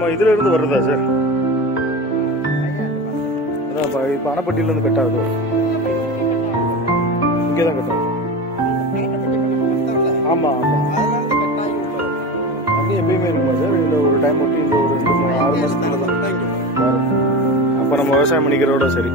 நம்ம இதுல இருந்து வருதா சார்? அதான் இப்ப அணைப்பட்டியில இருந்து கட் ஆகுது. இங்கதான் கட் ஆகுது. ஆமா ஆமா, அங்கே எப்பயுமே இருக்குமா சார்? இந்த ஒரு டைம் ஒட்டி இந்த ஒரு 2 6 மாசத்துல தான். அப்ப நம்ம விவசாயம் பண்ணிக்கிறோட சரி.